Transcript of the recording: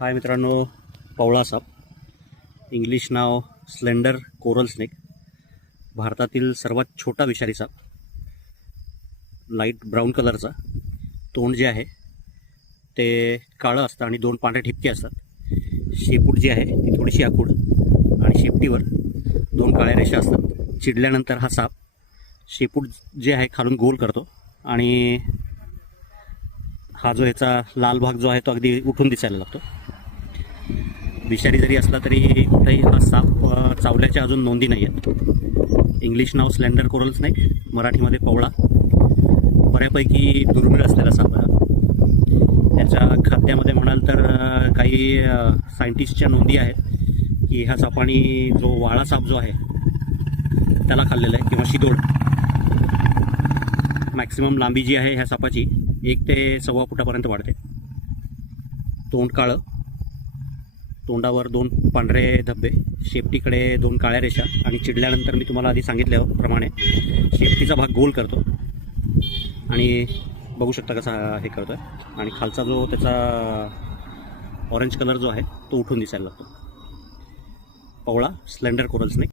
हाय मित्रांनो पवळा साप. इंग्लिश नाव स्लेंडर कोरल स्नेक भारतातील सर्वात छोटा विषारी साप. लाइट ब्राऊन कलरचा तोंड जे आहे ते काळं असतं आणि दोन पांढरे ठिपके असतात. शेपूट जी आहे ती थोडीशी आखूड आणि शेपटीवर दोन काळ्या रेषा असतात. चिडल्यानंतर हा साप शेपूट जे आहे खालून गोल करतो आणि हा जो ह्याचा लाल भाग जो आहे तो अगदी उठून दिसायला लागतो. विषारी जरी असला तरी कुठेही हा साप चावल्याच्या अजून नोंदी नाही आहेत इंग्लिश नाव स्लेंडर कोरल स्नेक मराठीमध्ये पवळा बऱ्यापैकी दुर्मिळ असलेला साप आहे त्याच्या खाद्यामध्ये म्हणाल तर काही सायंटिस्टच्या नोंदी आहेत की ह्या सापाने जो वाळा साप जो आहे त्याला खाल्लेला आहे किंवा शिदोड. मॅक्सिमम लांबी जी आहे ह्या सापाची एक ते सव्वा फुटापर्यंत वाढते. तोंड काळं. तोंडावर दोन पांढरे धब्बे. शेपटीकडे दोन काळ्या रेषा आणि चिडल्यानंतर मी तुम्हाला आधी सांगितल्याप्रमाणे शेपटीचा भाग गोल करतो. आणि बघू शकता कसा हे करतो आहे आणि खालचा जो त्याचा ऑरेंज कलर जो आहे तो उठून दिसायला लागतो. पवळा स्लेंडर कोरल स्नेक